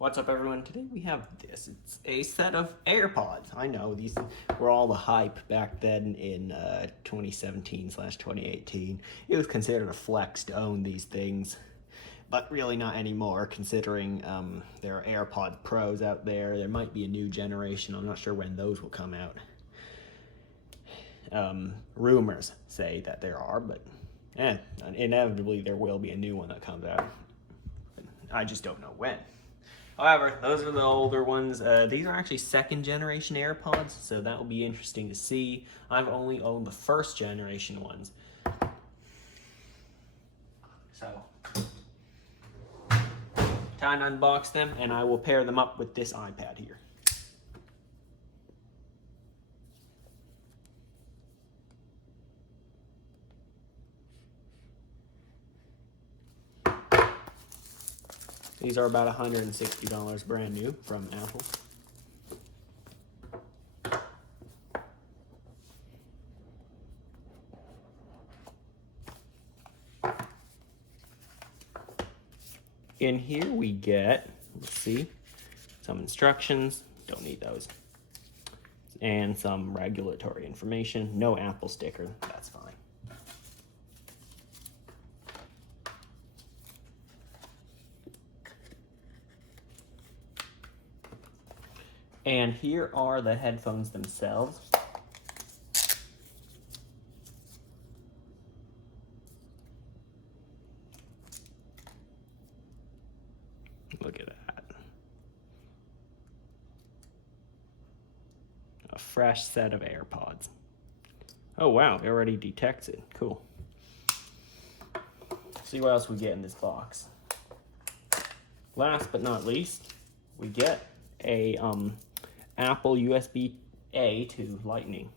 What's up, everyone? Today we have this. It's a set of AirPods. I know these were all the hype back then in 2017/2018. It was considered a flex to own these things, but really not anymore, considering there are AirPod Pros out there. There might be a new generation. I'm not sure when those will come out. Rumors say that there are, but inevitably there will be a new one that comes out. I just don't know when. However, those are the older ones. These are actually second generation AirPods, so that will be interesting to see. I've only owned the first generation ones. So, time to unbox them, and I will pair them up with this iPad here. These are about $160 brand new from Apple. In here we get, let's see, some instructions, don't need those, and some regulatory information. No Apple sticker, that's fine. And here are the headphones themselves. Look at that. A fresh set of AirPods. Oh wow, it already detects it. Cool. See what else we get in this box. Last but not least, we get a Apple USB-A to Lightning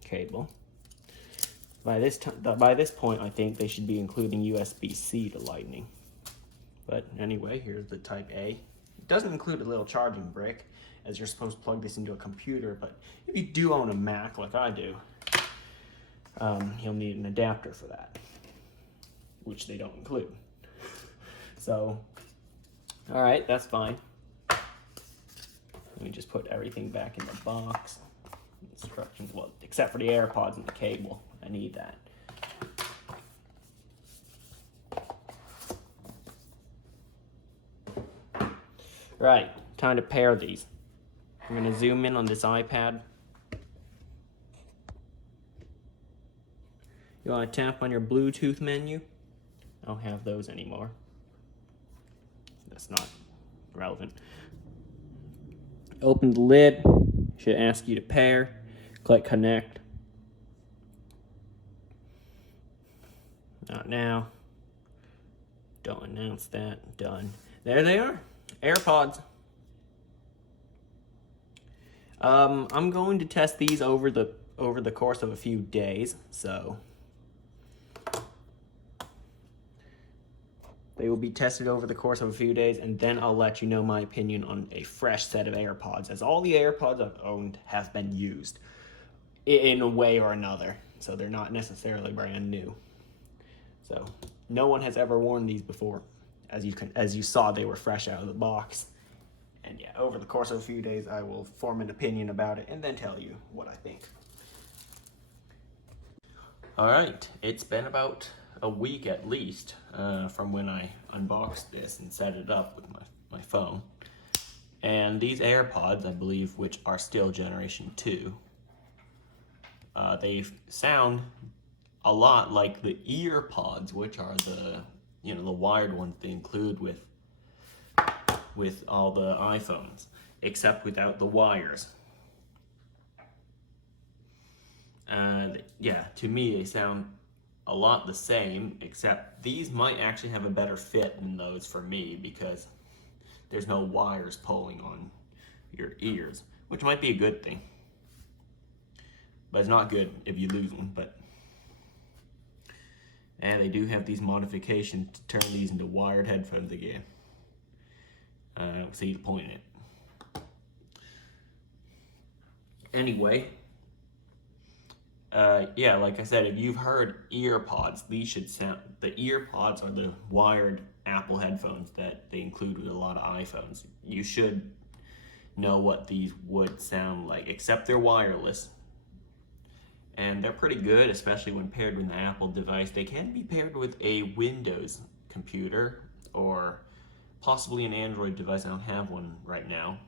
cable. By this point, I think they should be including USB-C to Lightning. But anyway, here's the Type A. It doesn't include a little charging brick, as you're supposed to plug this into a computer, but if you do own a Mac like I do, you'll need an adapter for that, which they don't include. So, all right, that's fine. Let me just put everything back in the box. Instructions, well, except for the AirPods and the cable. I need that. Right, time to pair these. I'm gonna zoom in on this iPad. You wanna tap on your Bluetooth menu? I don't have those anymore. That's not relevant. Open the lid, should ask you to pair. Click connect. Not now. Don't announce that. Done. There they are. AirPods. I'm going to test these over the course of a few days, so they will be tested over the course of a few days, and then I'll let you know my opinion on a fresh set of AirPods, as all the AirPods I've owned have been used in a way or another, so they're not necessarily brand new. So no one has ever worn these before. As you saw, they were fresh out of the box. And yeah, over the course of a few days, I will form an opinion about it and then tell you what I think. All right, it's been about a week at least from when I unboxed this and set it up with my phone. And these AirPods, I believe, which are still generation 2, they sound a lot like the EarPods, which are the wired ones they include with all the iPhones, except without the wires. And yeah, to me they sound a lot the same, except these might actually have a better fit than those for me, because there's no wires pulling on your ears, which might be a good thing. But it's not good if you lose one. And they do have these modifications to turn these into wired headphones again. I don't see the point in it. Anyway, yeah, like I said, if you've heard EarPods, these should sound, the EarPods are the wired Apple headphones that they include with a lot of iPhones. You should know what these would sound like, except they're wireless. And they're pretty good, especially when paired with an Apple device. They can be paired with a Windows computer or possibly an Android device. I don't have one right now.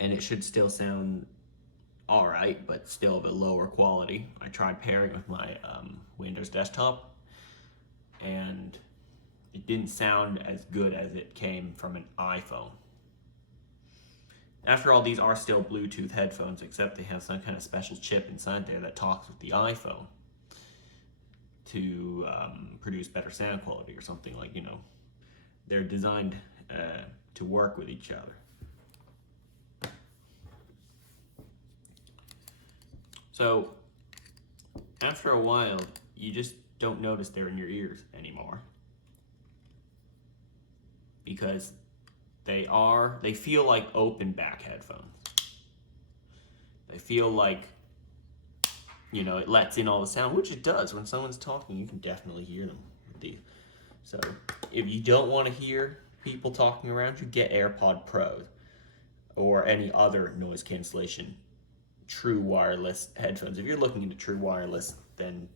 And it should still sound all right, but still of a lower quality. I tried pairing with my Windows desktop, and it didn't sound as good as it came from an iPhone. After all, these are still Bluetooth headphones, except they have some kind of special chip inside there that talks with the iPhone to produce better sound quality or something, like, you know. They're designed to work with each other. So after a while, you just don't notice they're in your ears anymore, because they feel like open back headphones. They feel like, you know, it lets in all the sound, which it does. When someone's talking, you can definitely hear them with these. So if you don't want to hear people talking around you, get AirPod Pros or any other noise cancellation true wireless headphones. If you're looking into true wireless, then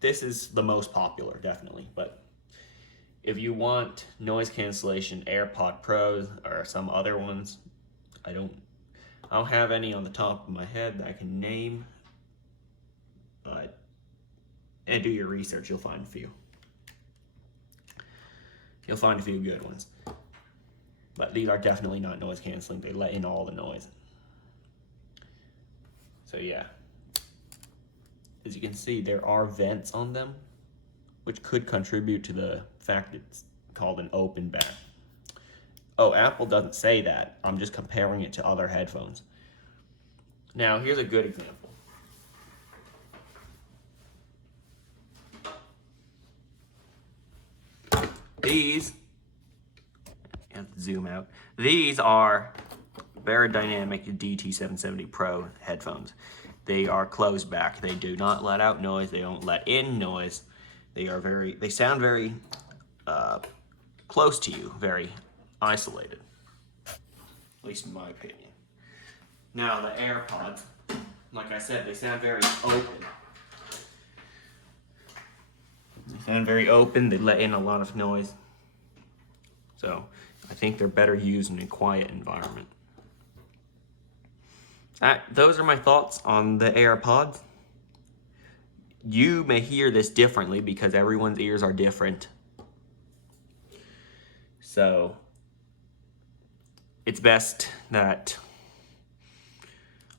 this is the most popular, definitely. But if you want noise cancellation AirPod Pros or some other ones, I don't have any on the top of my head that I can name. And do your research, you'll find a few. You'll find a few good ones. But these are definitely not noise canceling. They let in all the noise. So yeah, as you can see, there are vents on them, which could contribute to the fact it's called an open back. Oh, Apple doesn't say that. I'm just comparing it to other headphones. Now, here's a good example. These, you have to zoom out. These are Dynamic DT770 Pro headphones. They are closed back. They do not let out noise. They don't let in noise. They sound very close to you, very isolated, at least in my opinion. Now the AirPods, like I said, they sound very open. They let in a lot of noise. So I think they're better used in a quiet environment. Those are my thoughts on the AirPods. You may hear this differently because everyone's ears are different. So it's best that,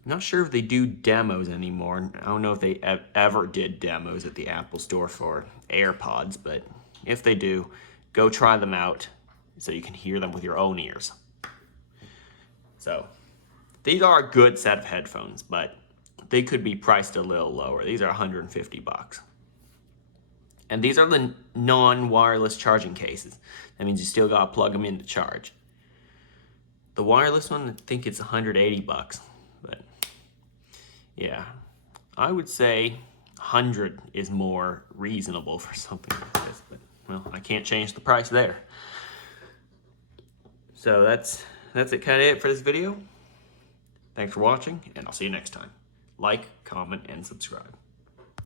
I'm not sure if they do demos anymore. I don't know if they ever did demos at the Apple Store for AirPods, but if they do, go try them out so you can hear them with your own ears. So these are a good set of headphones, but they could be priced a little lower. These are $150. And these are the non-wireless charging cases. That means you still gotta plug them in to charge. The wireless one, I think it's $180, but yeah, I would say 100 is more reasonable for something like this, but well, I can't change the price there. So that's it for this video. Thanks for watching, and I'll see you next time. Like, comment, and subscribe.